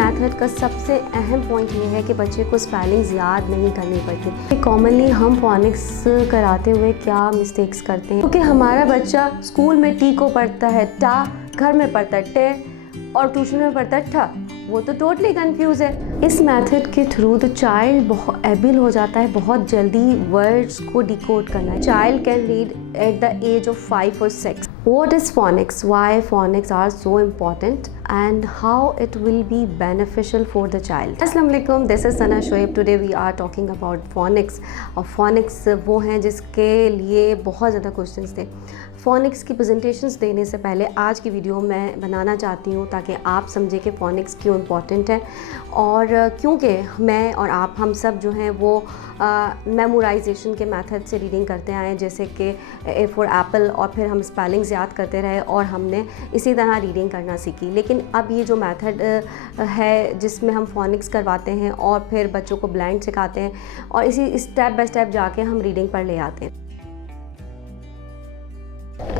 Method का सबसे अहम पॉइंट ये है कि बच्चे को स्पेलिंग्स याद नहीं करनी पड़ती। कॉमनली हम फोनिक्स कराते हुए क्या मिस्टेक्स करते हैं, क्योंकि हमारा बच्चा स्कूल में टी को पढ़ता है टा, घर में पढ़ता है टे और ट्यूशन में पढ़ता है ठा, वो तो टोटली कंफ्यूज है। इस मेथड के थ्रू द चाइल्ड बहुत एबल हो जाता है बहुत जल्दी वर्ड्स को डिकोड करना। Child can read at the age of 5 or 6. What is phonics? Why phonics are so important and how it will be beneficial for the child? Assalamu alaikum, this is Sana Shoaib. Today we are talking about phonics. और phonics वो हैं जिसके लिए बहुत ज़्यादा questions थे। phonics की presentations देने से पहले आज की वीडियो मैं बनाना चाहती हूँ ताकि आप समझें कि phonics क्यों इम्पॉर्टेंट है, और क्योंकि मैं और आप हम सब जो हैं वो मेमोराइजेशन के मेथड से रीडिंग करते आए हैं, जैसे कि ए फॉर एप्पल, और फिर हम स्पेलिंग्स याद करते रहे और हमने इसी तरह रीडिंग करना सीखी। लेकिन अब ये जो मेथड है जिसमें हम फोनिक्स करवाते हैं और फिर बच्चों को ब्लाइंड सिखाते हैं और इसी स्टेप बाय स्टेप जाके हम रीडिंग पर ले आते हैं।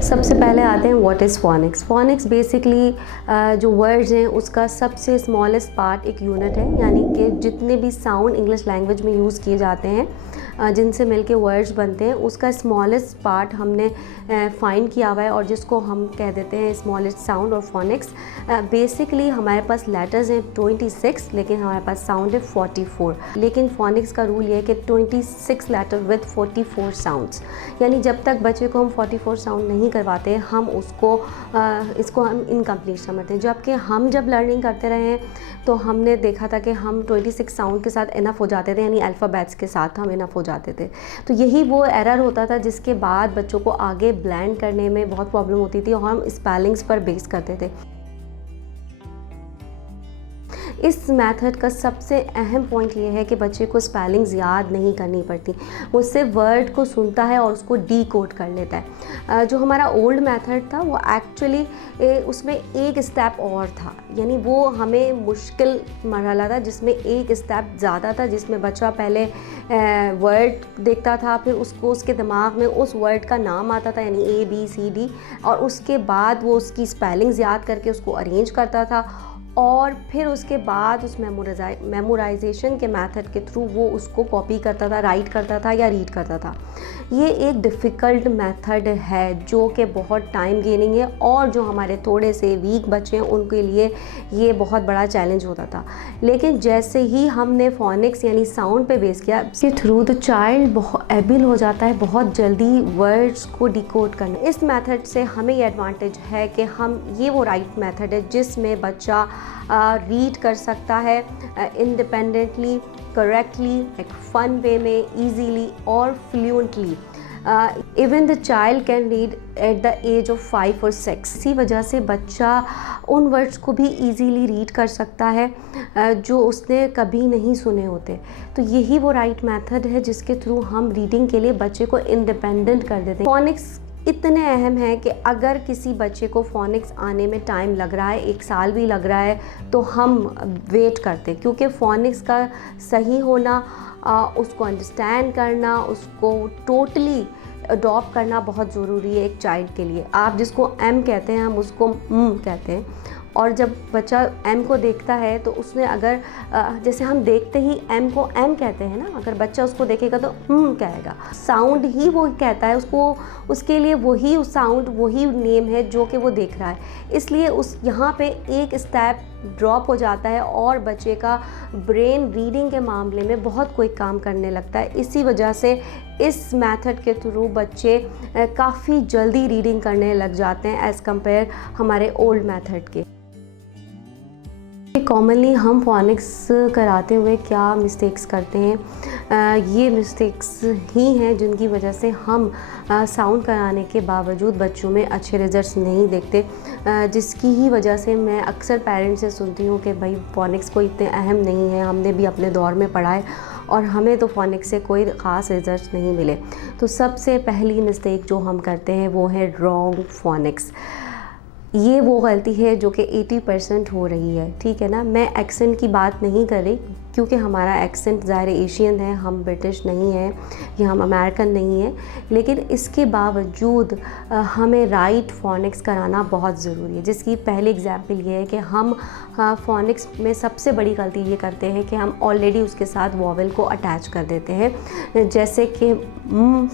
सबसे पहले आते हैं what is phoenix. Phoenix basically जो वर्ड्स हैं उसका सबसे स्मॉलेस्ट पार्ट एक यूनिट है, यानी कि जितने भी साउंड इंग्लिश लैंग्वेज में यूज़ किए जाते हैं जिनसे मिलके वर्ड्स बनते हैं उसका स्मॉलेस्ट पार्ट हमने फाइंड किया हुआ है और जिसको हम कह देते हैं स्मॉलेस्ट साउंड और फोनिक्स। बेसिकली हमारे पास लेटर्स हैं 26 लेकिन हमारे पास साउंड है 44, लेकिन फोनिक्स का रूल ये है कि 26 लेटर विद 44 साउंड्स, यानी जब तक बच्चे को हम 44 साउंड नहीं करवाते हम इसको हम इनकम्प्लीट समझते हैं। जबकि हम जब लर्निंग करते रहे हैं तो हमने देखा था कि हम 26 साउंड के साथ इनफ हो जाते थे, यानी अल्फ़ाबेट्स के साथ हम इनफ हो जाते थे। तो यही वो एरर होता था जिसके बाद बच्चों को आगे ब्लेंड करने में बहुत प्रॉब्लम होती थी और हम स्पेलिंग्स पर बेस करते थे। इस मेथड का सबसे अहम पॉइंट ये है कि बच्चे को स्पेलिंग्स याद नहीं करनी पड़ती, वो सिर्फ वर्ड को सुनता है और उसको डीकोड कर लेता है। जो हमारा ओल्ड मेथड था वो एक्चुअली उसमें एक स्टेप और था, यानी वो हमें मुश्किल मरहला था जिसमें एक स्टेप ज़्यादा था, जिसमें बच्चा पहले वर्ड देखता था, फिर उसको उसके दिमाग में उस वर्ड का नाम आता था, यानी ABCD, और उसके बाद वो उसकी स्पेलिंग्स याद करके उसको अरेंज करता था और फिर उसके बाद उस मेमोराइजेशन के मेथड के थ्रू वो उसको कॉपी करता था, राइट करता था या रीड करता था। ये एक डिफ़िकल्ट मेथड है जो कि बहुत टाइम गेनिंग है और जो हमारे थोड़े से वीक बच्चे हैं उनके लिए ये बहुत बड़ा चैलेंज होता था। लेकिन जैसे ही हमने फोनिक्स यानी साउंड पे बेस किया, इसके थ्रू द चाइल्ड बहुत एबल हो जाता है बहुत जल्दी वर्ड्स को डिकोड करना। इस मेथड से हमें ये एडवांटेज है कि ये वो राइट मेथड है जिसमें बच्चा रीड कर सकता है इंडिपेंडेंटली, करेक्टली, एक फ़न वे में, ईजीली और fluently. Even the child can read at the age of 5 or 6। इसी वजह से बच्चा उन वर्ड्स को भी ईजीली रीड कर सकता है जो उसने कभी नहीं सुने होते। तो यही वो राइट मेथड है जिसके थ्रू हम रीडिंग के लिए बच्चे को इंडिपेंडेंट कर देते हैं। फोनिक्स इतने अहम है कि अगर किसी बच्चे को फोनिक्स आने में टाइम लग रहा है, 1 साल भी लग रहा है, तो हम वेट करते, क्योंकि फोनिक्स का सही होना, उसको अंडरस्टैंड करना, उसको टोटली अडॉप्ट करना बहुत ज़रूरी है एक चाइल्ड के लिए। आप जिसको M कहते हैं हम उसको कहते हैं, और जब बच्चा M को देखता है तो उसने अगर जैसे हम देखते ही M को M कहते हैं ना, अगर बच्चा उसको देखेगा तो कहेगा, साउंड ही वो कहता है, उसके लिए वही साउंड वही नेम है जो कि वो देख रहा है। इसलिए यहाँ पे एक स्टेप ड्रॉप हो जाता है और बच्चे का ब्रेन रीडिंग के मामले में बहुत कोई काम करने लगता है। इसी वजह से इस मेथड के थ्रू बच्चे काफ़ी जल्दी रीडिंग करने लग जाते हैं एज़ कम्पेयर हमारे ओल्ड मेथड के। कॉमनली हम फोनिक्स कराते हुए क्या मिस्टेक्स करते हैं, ये मिस्टेक्स ही हैं जिनकी वजह से हम साउंड कराने के बावजूद बच्चों में अच्छे रिजल्ट्स नहीं देखते, जिसकी ही वजह से मैं अक्सर पेरेंट्स से सुनती हूँ कि भाई फोनिक्स कोई इतने अहम नहीं है, हमने भी अपने दौर में पढ़ा है और हमें तो फोनिक्स से कोई ख़ास रिजल्ट्स नहीं मिले। तो सबसे पहली मिस्टेक जो हम करते हैं वो है रॉन्ग फोनिक्स। ये वो गलती है जो कि 80% हो रही है, ठीक है ना। मैं एक्सेंट की बात नहीं कर रही, क्योंकि हमारा एक्सेंट ज़ाहिर एशियन है, हम ब्रिटिश नहीं हैं या हम अमेरिकन नहीं हैं, लेकिन इसके बावजूद हमें राइट फ़ोनिक्स कराना बहुत ज़रूरी है। जिसकी पहली एग्जांपल ये है कि हम फ़ोनिक्स में सबसे बड़ी गलती ये करते हैं कि हम ऑलरेडी उसके साथ वॉवेल को अटैच कर देते हैं। जैसे कि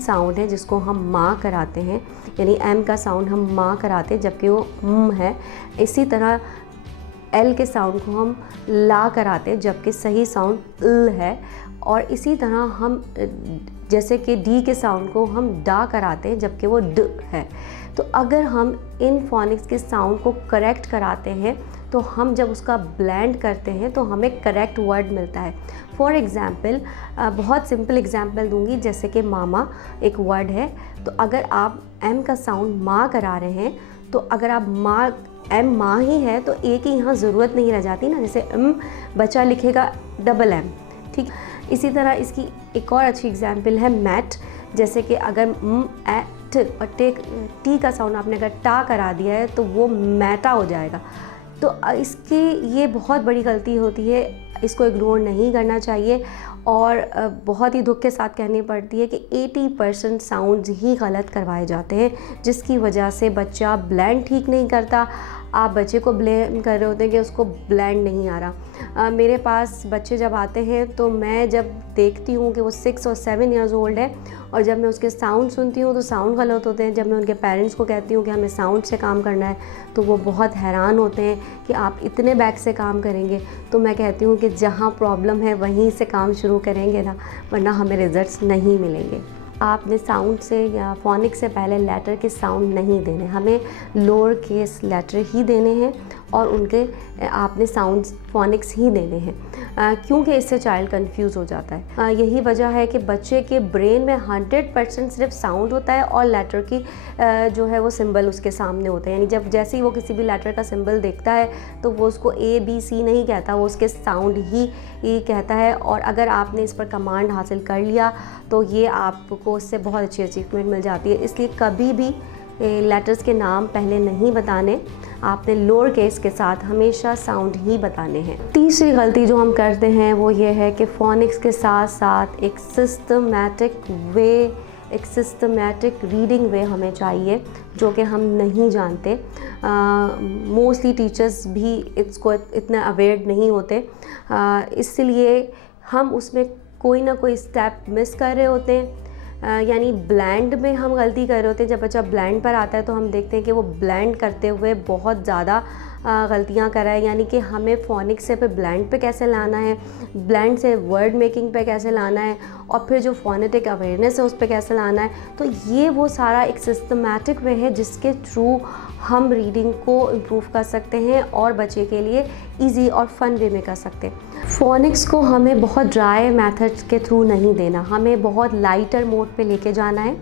साउंड है जिसको हम माँ कराते हैं, यानी एम का साउंड हम माँ कराते हैं जबकि वो है। इसी तरह एल के साउंड को हम ला कराते हैं जबकि सही साउंड ल है। और इसी तरह हम जैसे कि डी के साउंड को हम डा कराते हैं जबकि वो ड है। तो अगर हम इन फोनिक्स के साउंड को करेक्ट कराते हैं तो हम जब उसका ब्लेंड करते हैं तो हमें करेक्ट वर्ड मिलता है। फॉर एग्ज़ाम्पल बहुत सिंपल एग्जांपल दूंगी, जैसे कि मामा एक वर्ड है, तो अगर आप एम का साउंड माँ करा रहे हैं तो अगर आप माँ एम माँ ही है तो ए की यहाँ ज़रूरत नहीं रह जाती ना, जैसे बच्चा लिखेगा डबल एम, ठीक। इसी तरह इसकी एक और अच्छी एग्जांपल है मैट, जैसे कि अगर एट और टी का साउंड आपने अगर टा करा दिया है तो वो मैटा हो जाएगा। तो इसकी ये बहुत बड़ी गलती होती है, इसको इग्नोर नहीं करना चाहिए। और बहुत ही दुख के साथ कहनी पड़ती है कि 80% साउंड्स ही गलत करवाए जाते हैं, जिसकी वजह से बच्चा ब्लेंड ठीक नहीं करता। आप बच्चे को ब्लेम कर रहे होते हैं कि उसको ब्लेंड नहीं आ रहा। मेरे पास बच्चे जब आते हैं तो मैं जब देखती हूँ कि वो 6 और 7 इयर्स ओल्ड है और जब मैं उसके साउंड सुनती हूँ तो साउंड गलत होते हैं। जब मैं उनके पेरेंट्स को कहती हूँ कि हमें साउंड से काम करना है तो वो बहुत हैरान होते हैं कि आप इतने बैक से काम करेंगे। तो मैं कहती हूँ कि जहाँ प्रॉब्लम है वहीं से काम शुरू करेंगे ना, वरना हमें रिजल्ट्स नहीं मिलेंगे। आपने साउंड से या फोनिक्स से पहले लेटर के साउंड नहीं देने, हमें लोअर केस लेटर ही देने हैं और उनके आपने साउंड्स फोनिक्स ही देने हैं, क्योंकि इससे चाइल्ड कंफ्यूज हो जाता है। यही वजह है कि बच्चे के ब्रेन में 100% सिर्फ साउंड होता है और लेटर की जो है वो सिंबल उसके सामने होते हैं। यानी जब जैसे ही वो किसी भी लेटर का सिंबल देखता है तो वो उसको ABC नहीं कहता, वो उसके साउंड ही कहता है। और अगर आपने इस पर कमांड हासिल कर लिया तो ये आपको उससे बहुत अच्छी अचीवमेंट मिल जाती है। इसलिए कभी भी लेटर्स के नाम पहले नहीं बताने, आपने लोअर केस के साथ हमेशा साउंड ही बताने हैं। तीसरी गलती जो हम करते हैं वो ये है कि फोनिक्स के साथ साथ एक सिस्टमैटिक रीडिंग वे हमें चाहिए, जो कि हम नहीं जानते। मोस्टली टीचर्स भी इसको इतना अवेयर नहीं होते, इसलिए हम उसमें कोई ना कोई स्टेप मिस कर रहे होते हैं। यानी ब्लेंड में हम गलती कर रहे होते हैं। जब बच्चा ब्लेंड पर आता है तो हम देखते हैं कि वो ब्लेंड करते हुए बहुत ज़्यादा गलतियाँ कर रहा है। यानी कि हमें फोनिक्स से पे ब्लेंड पे कैसे लाना है, ब्लेंड से वर्ड मेकिंग पे कैसे लाना है और फिर जो फोनेटिक अवेयरनेस है उस पे कैसे लाना है। तो ये वो सारा एक सिस्टमैटिक वे है जिसके थ्रू हम रीडिंग को इम्प्रूव कर सकते हैं और बच्चे के लिए इजी और फन वे में कर सकते हैं। फोनिक्स को हमें बहुत ड्राई मेथड्स के थ्रू नहीं देना, हमें बहुत लाइटर मोड पे लेके जाना है।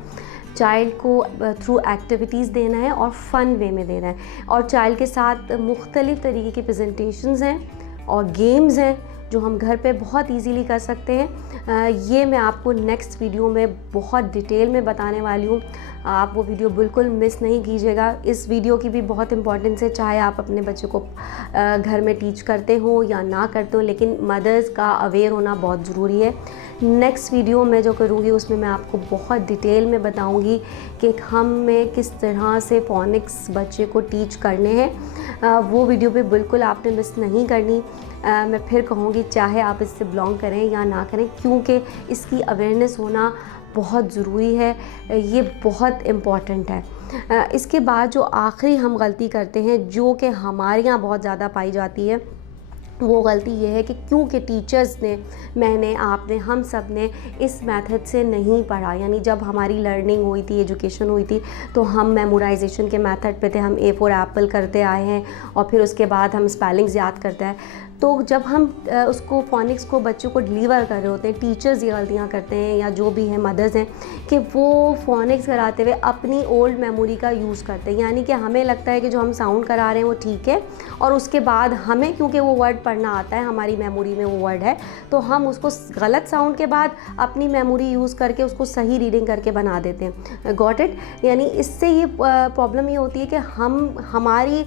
चाइल्ड को थ्रू एक्टिविटीज़ देना है और फ़न वे में देना है। और चाइल्ड के साथ मुख्तलिफ़ तरीके की प्रेजेंटेशंस हैं और गेम्स हैं जो हम घर पे बहुत इजीली कर सकते हैं। ये मैं आपको नेक्स्ट वीडियो में बहुत डिटेल में बताने वाली हूँ, आप वो वीडियो बिल्कुल मिस नहीं कीजिएगा। इस वीडियो की भी बहुत इंपॉर्टेंस है, चाहे आप अपने बच्चे को घर में टीच करते हो या ना करते हो, लेकिन मदर्स का अवेयर होना बहुत ज़रूरी है। नेक्स्ट वीडियो में जो करूँगी उसमें मैं आपको बहुत डिटेल में बताऊँगी कि हमें किस तरह से फोनिक्स बच्चे को टीच करने हैं। वो वीडियो भी बिल्कुल आपने मिस नहीं करनी। मैं फिर कहूँगी चाहे आप इससे बिलोंग करें या ना करें, क्योंकि इसकी अवेयरनेस होना बहुत ज़रूरी है, ये बहुत इम्पॉर्टेंट है। इसके बाद जो आखिरी हम गलती करते हैं जो कि हमारे यहाँ बहुत ज़्यादा पाई जाती है, वो गलती ये है कि क्योंकि टीचर्स ने, मैंने, आपने, हम सब ने इस मेथड से नहीं पढ़ा। यानी जब हमारी लर्निंग हुई थी, एजुकेशन हुई थी, तो हम मेमोराइजेशन के मेथड पे थे, हम A फॉर एप्पल करते आए हैं और फिर उसके बाद हम स्पेलिंग्स याद करते हैं। तो जब हम उसको फोनिक्स को बच्चों को डिलीवर कर रहे होते हैं, टीचर्स ये गलतियाँ करते हैं या जो भी हैं मदर्स हैं कि वो फोनिक्स कराते हुए अपनी ओल्ड मेमोरी का यूज़ करते हैं। यानी कि हमें लगता है कि जो हम साउंड करा रहे हैं वो ठीक है और उसके बाद हमें क्योंकि वो वर्ड पढ़ना आता है, हमारी मेमोरी में वो वर्ड है, तो हम उसको गलत साउंड के बाद अपनी मेमोरी यूज़ करके उसको सही रीडिंग करके बना देते हैं। Got it? यानी इससे ये प्रॉब्लम ये होती है कि हमारे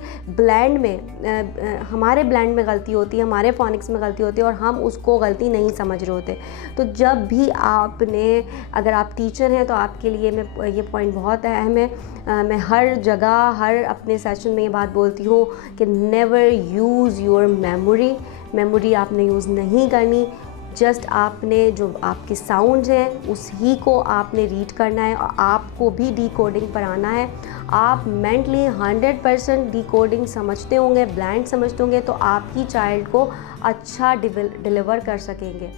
ब्लेंड में गलती होती है, हमारे फोनिक्स में गलती होती है और हम उसको गलती नहीं समझ रहे होते। तो जब भी अगर आप टीचर हैं तो आपके लिए ये पॉइंट बहुत अहम है। मैं हर जगह, हर अपने सेशन में ये बात बोलती हूँ कि नेवर यूज़ योर मेमोरी आपने यूज़ नहीं करनी। जस्ट आपने जो आपके साउंड्स हैं उसी को आपने रीड करना है और आपको भी डिकोडिंग पर आना है। आप मेंटली 100% डिकोडिंग समझते होंगे, ब्लाइंड समझते होंगे, तो आप ही चाइल्ड को अच्छा डिलीवर कर सकेंगे।